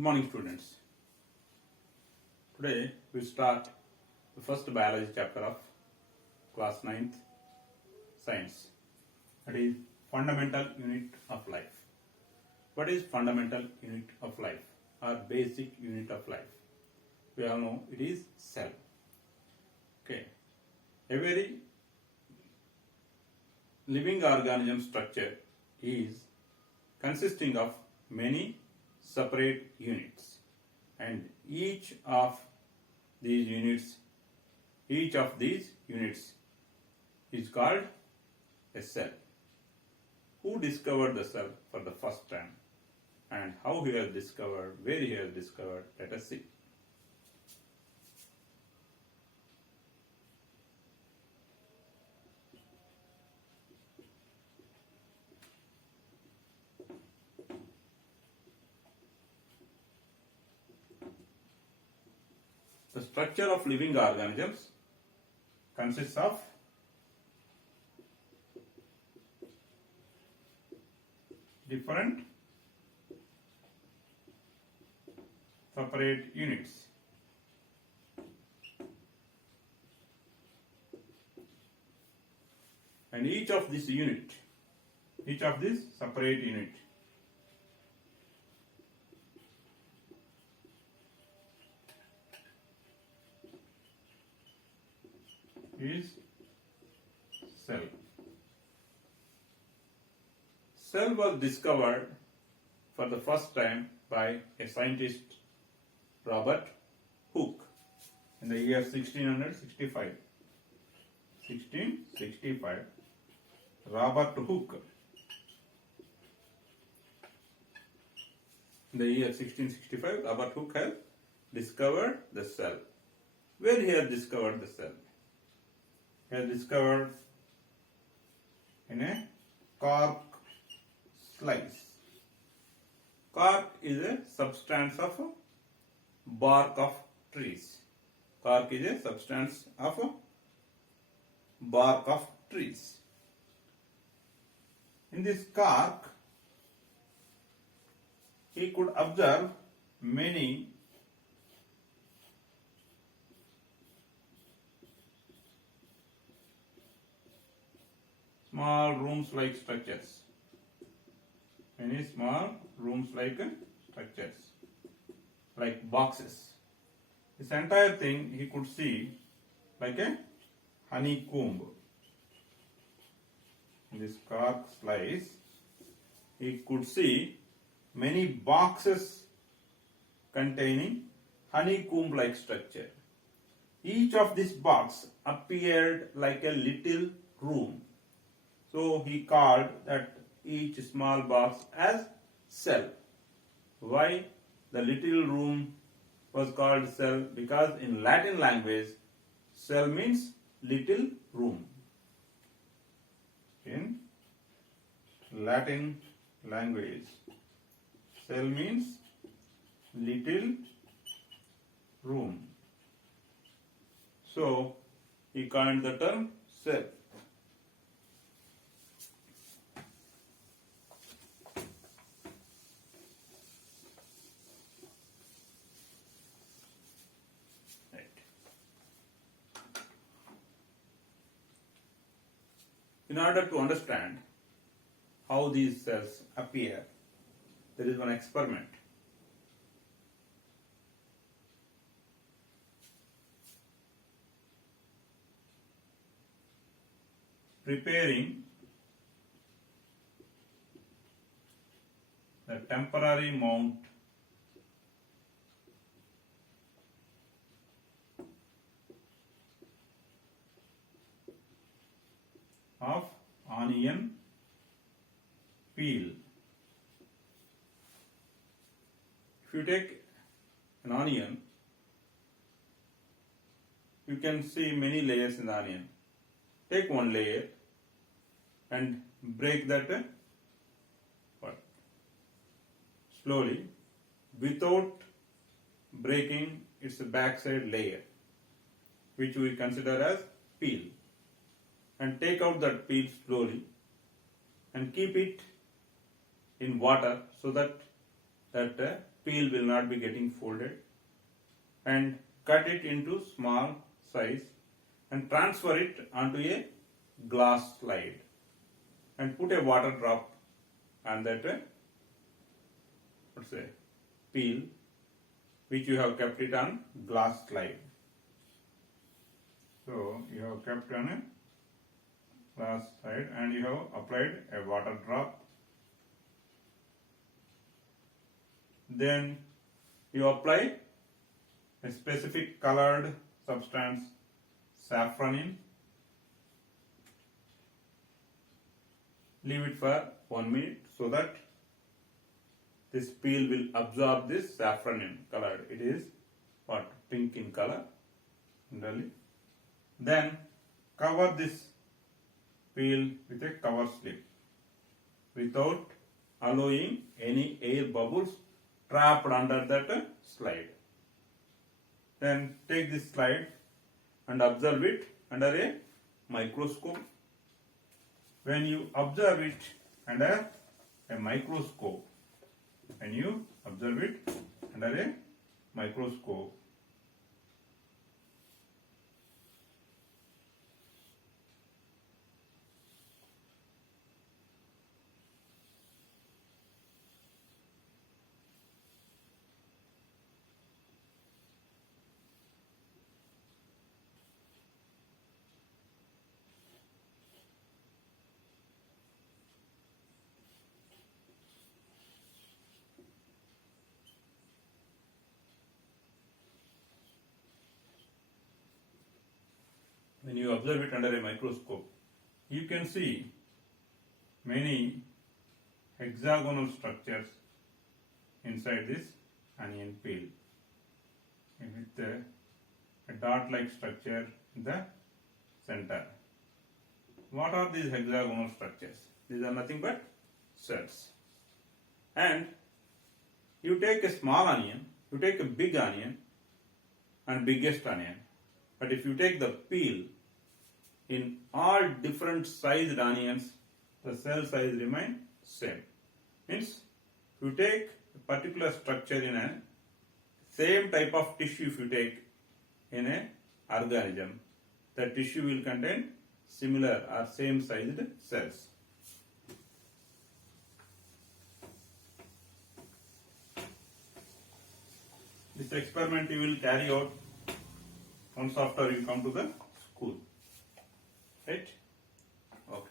Good morning, students. Today we start the first biology chapter of class 9th science. That is fundamental unit of life. What is fundamental unit of life or basic unit of life? We all know it is cell. Okay. Every living organism structure is consisting of many separate units, and each of these units is called a cell. Who discovered the cell for the first time and how he has discovered, where he has discovered, let us see. The structure of living organisms consists of different separate units. And each of this separate unit is cell. Cell was discovered for the first time by a scientist, Robert Hooke, in the year 1665. 1665, Robert Hooke. In the year 1665, Robert Hooke has discovered the cell. Where he has discovered the cell? He has discovered in a cork slice. Cork is a substance of bark of trees. Cork is a substance of bark of trees. In this cork, he could observe many small rooms-like structures. Many small rooms-like structures, like boxes. This entire thing he could see like a honeycomb. In this cork slice, he could see many boxes containing honeycomb-like structure. Each of this box appeared like a little room. So he called that each small box as cell. Why the little room was called cell? Because in Latin language, cell means little room. In Latin language, cell means little room. So he coined the term cell. In order to understand how these cells appear, there is one experiment. Preparing the temporary mount of onion peel. If you take an onion, you can see many layers in the onion. Take one layer and break that slowly without breaking its backside layer, which we consider as peel. And take out that peel slowly and keep it in water so that peel will not be getting folded, and cut it into small size and transfer it onto a glass slide and put a water drop on that let's say peel which you have kept it on glass slide. So you have kept on a glass slide and you have applied a water drop. Then you apply a specific colored substance, saffron. Leave it for 1 minute so that this peel will absorb this saffron colored. It is what? Pink in color. Really. Then cover this peel with a cover slip without allowing any air bubbles trapped under that slide. Then take this slide and observe it under a microscope. When you observe it under a microscope, you can see many hexagonal structures inside this onion peel with a dot-like structure in the center. What are these hexagonal structures? These are nothing but cells. And you take a small onion, you take a big onion and biggest onion. But if you take the peel in all different sized onions, the cell size remain same. Means if you take a particular structure in a same type of tissue, if you take in a organism, the tissue will contain similar or same sized cells. This experiment you will carry out once after you come to the school. Right? Okay.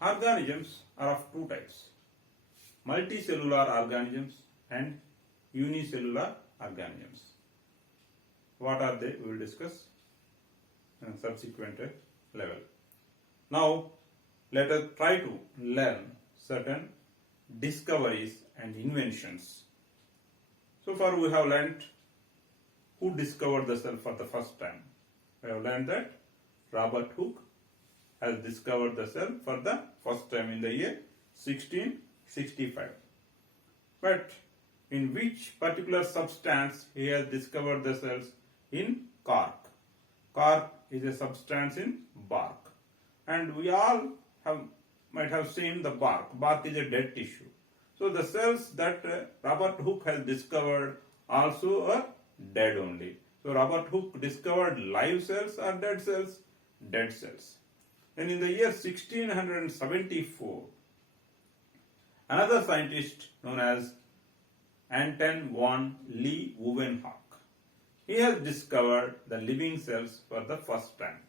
Organisms are of two types: multicellular organisms and unicellular organisms. What are they? We will discuss in subsequent level. Now, let us try to learn certain discoveries and inventions. So far we have learnt who discovered the cell for the first time. We have learned that Robert Hooke has discovered the cell for the first time in the year 1665. But in which particular substance he has discovered the cells? In cork. Cork is a substance in bark. And we all might have seen the bark. Bark is a dead tissue. So the cells that Robert Hooke has discovered also are dead only. So Robert Hooke discovered live cells or dead cells? Dead cells. And in the year 1674, another scientist known as Anton von Leeuwenhoek, he has discovered the living cells for the first time.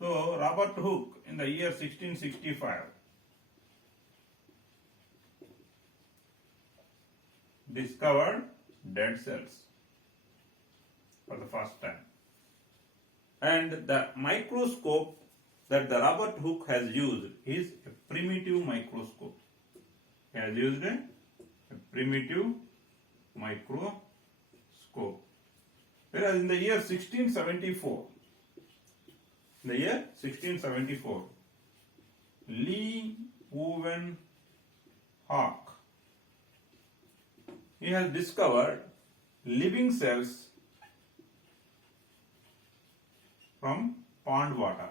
So Robert Hooke in the year 1665 discovered dead cells for the first time. And the microscope that the Robert Hooke has used is a primitive microscope. He has used a primitive microscope. Whereas in the year 1674, Leeuwenhoek, he has discovered living cells from pond water.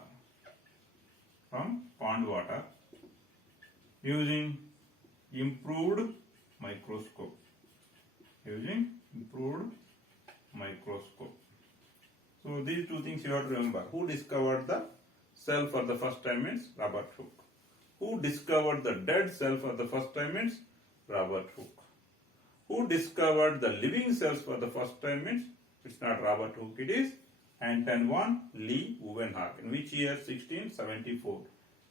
using improved microscope. Using improved microscope. So these two things you have to remember. Who discovered the cell for the first time means Robert Hooke. Who discovered the dead cell for the first time means Robert Hooke. Who discovered the living cells for the first time means it's not Robert Hooke, it is Anton von Leeuwenhoek. In which year? 1674.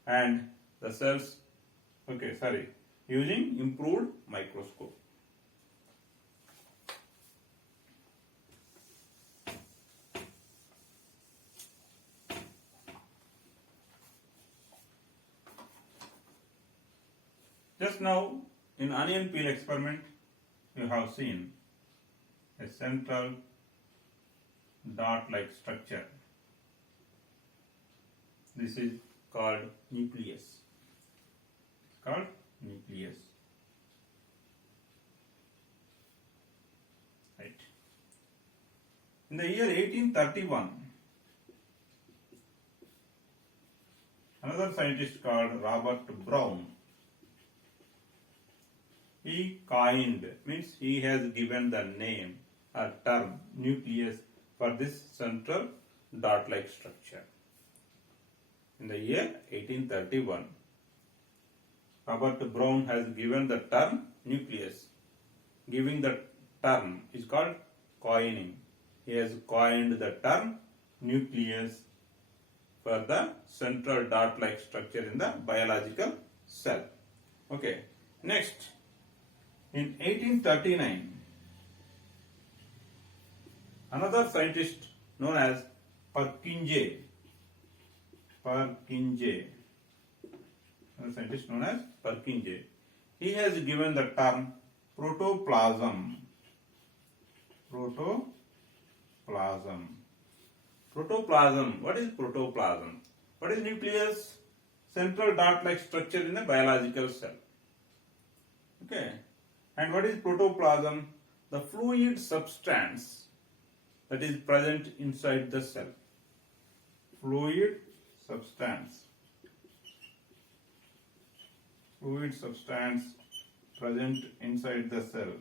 And the cells, using improved microscope. Just now, in onion peel experiment, you have seen a central dot-like structure. This is called nucleus. It's called nucleus. Right. In the year 1831, another scientist called Robert Brown, he coined, means he has given the name or term nucleus for this central dot-like structure. In the year 1831, Robert Brown has given the term nucleus. Giving the term is called coining. He has coined the term nucleus for the central dot-like structure in the biological cell. Okay. Next, in 1839, another scientist known as Purkinje, another scientist known as Purkinje, he has given the term protoplasm. Protoplasm. Protoplasm. What is protoplasm? What is nucleus? Central dot-like structure in a biological cell. Okay. And what is protoplasm? The fluid substance that is present inside the cell. Fluid substance. Fluid substance present inside the cell.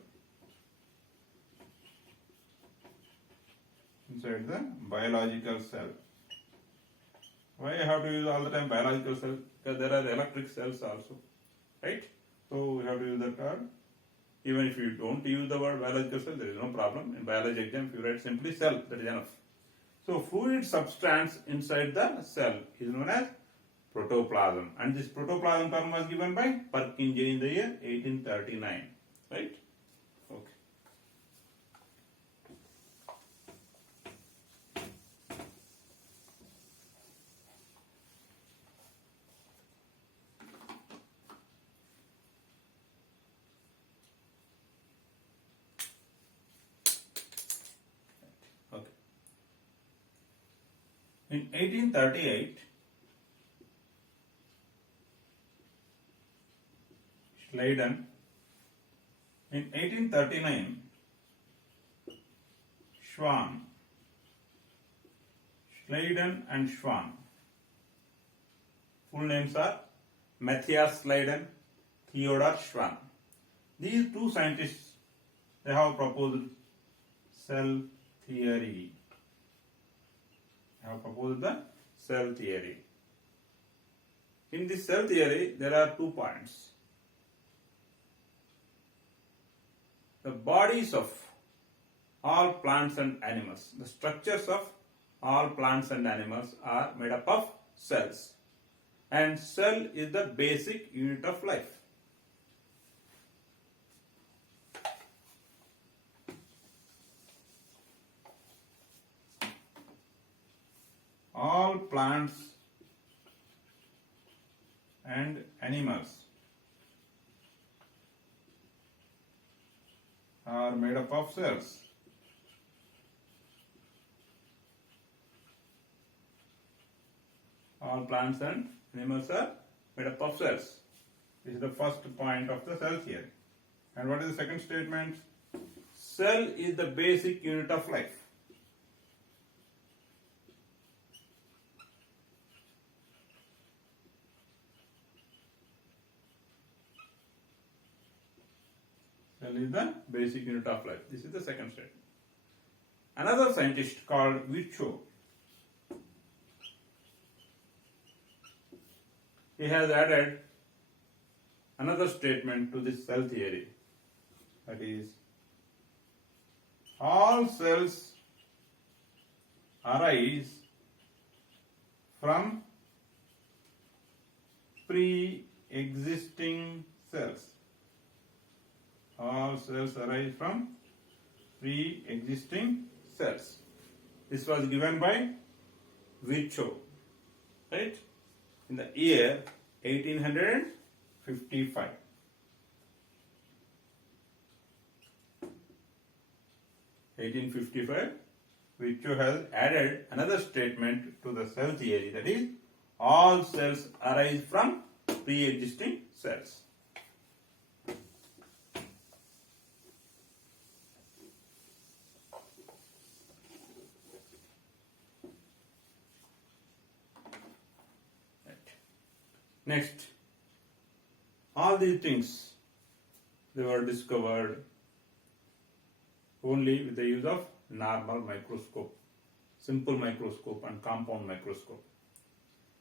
Inside the biological cell. Why I have to use all the time biological cell? Because there are electric cells also. Right? So we have to use the term. Even if you don't use the word biological cell, there is no problem. In biology exam, if you write simply cell, that is enough. So fluid substance inside the cell is known as protoplasm. And this protoplasm term was given by Purkinje in the year 1839. Right? Okay. In 1838, Schleiden. In 1839, Schwann. Schleiden and Schwann. Full names are Matthias Schleiden, Theodor Schwann. These two scientists, they have proposed cell theory. Have proposed the cell theory. In this cell theory, there are 2 points. The bodies of all plants and animals, the structures of all plants and animals are made up of cells. And cell is the basic unit of life. All plants and animals are made up of cells. All plants and animals are made up of cells. This is the first point of the cell theory. And what is the second statement? Cell is the basic unit of life. Cell is the basic unit of life. This is the second statement. Another scientist called Virchow, he has added another statement to this cell theory. That is, all cells arise from pre-existing cells. All cells arise from pre-existing cells. This was given by Virchow, right? In the year 1855. Virchow has added another statement to the cell theory, that is, all cells arise from pre-existing cells. Next, all these things, they were discovered only with the use of normal microscope, simple microscope and compound microscope.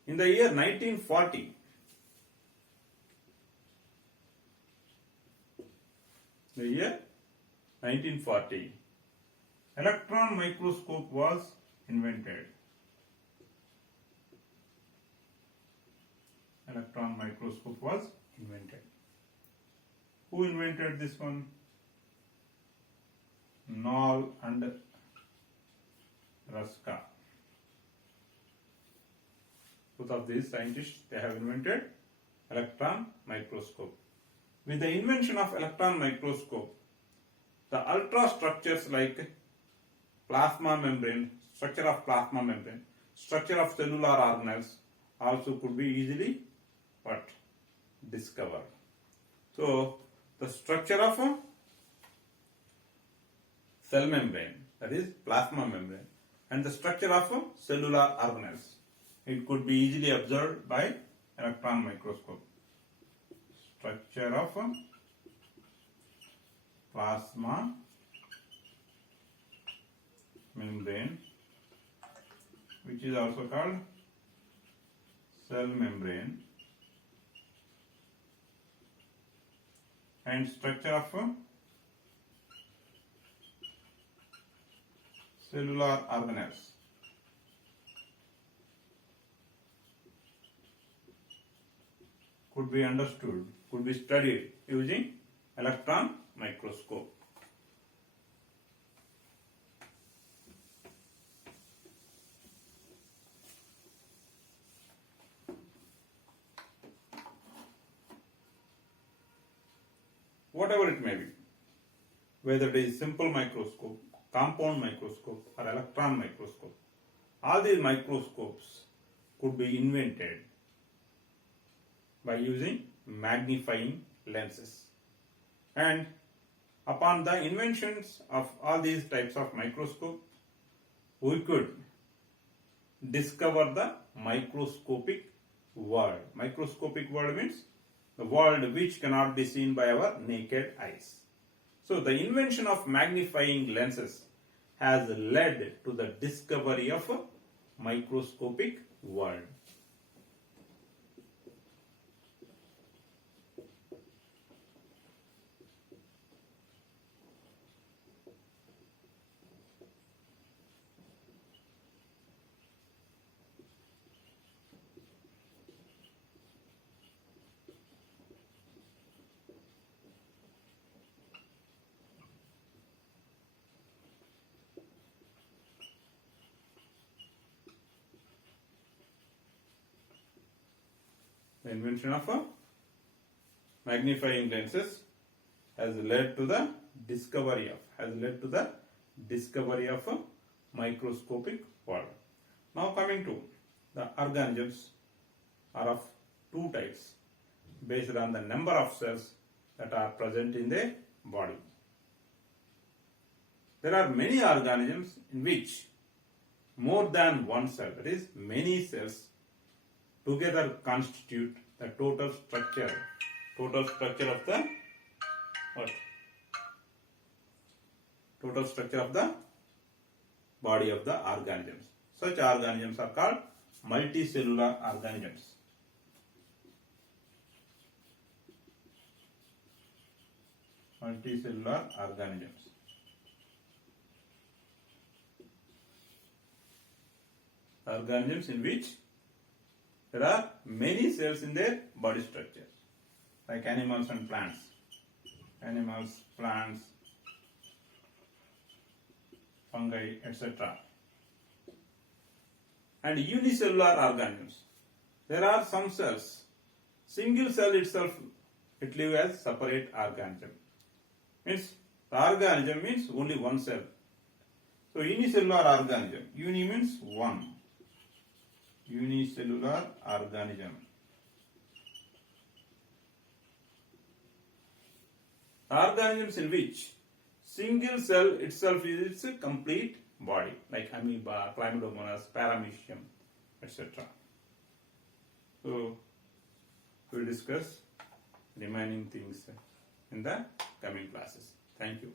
In the year 1940, electron microscope was invented. Electron microscope was invented. Who invented this one? Knoll and Ruska. Both of these scientists, they have invented electron microscope. With the invention of electron microscope, the ultrastructures like plasma membrane, structure of plasma membrane, structure of cellular organelles also could be easily discovered. So, the structure of a cell membrane, that is plasma membrane, and the structure of a cellular organelles, it could be easily observed by electron microscope. Structure of a plasma membrane, which is also called cell membrane, and structure of a cellular organelles. Could be understood, could be studied using electron microscope. Whatever it may be, whether it is simple microscope, compound microscope or electron microscope, all these microscopes could be invented by using magnifying lenses. And upon the inventions of all these types of microscope, we could discover the microscopic world. Microscopic world means the world which cannot be seen by our naked eyes. So the invention of magnifying lenses has led to the discovery of a microscopic world. The invention of a magnifying lenses has led to the discovery of a microscopic world. Now coming to the organisms are of two types based on the number of cells that are present in the body. There are many organisms in which more than one cell, that is many cells, together constitute the total structure of the total structure of the body of the organisms. Such organisms are called multicellular organisms. Multicellular organisms. Organisms in which there are many cells in their body structure, like animals and plants. Animals, plants, fungi, etc. And unicellular organisms. There are some cells. Single cell itself, it lives as separate organism. Means the organism means only one cell. So unicellular organism. Uni means one. Unicellular organism. Organisms in which single cell itself is its complete body, like amoeba, chlamydomonas, paramecium, etc. So, we will discuss remaining things in the coming classes. Thank you.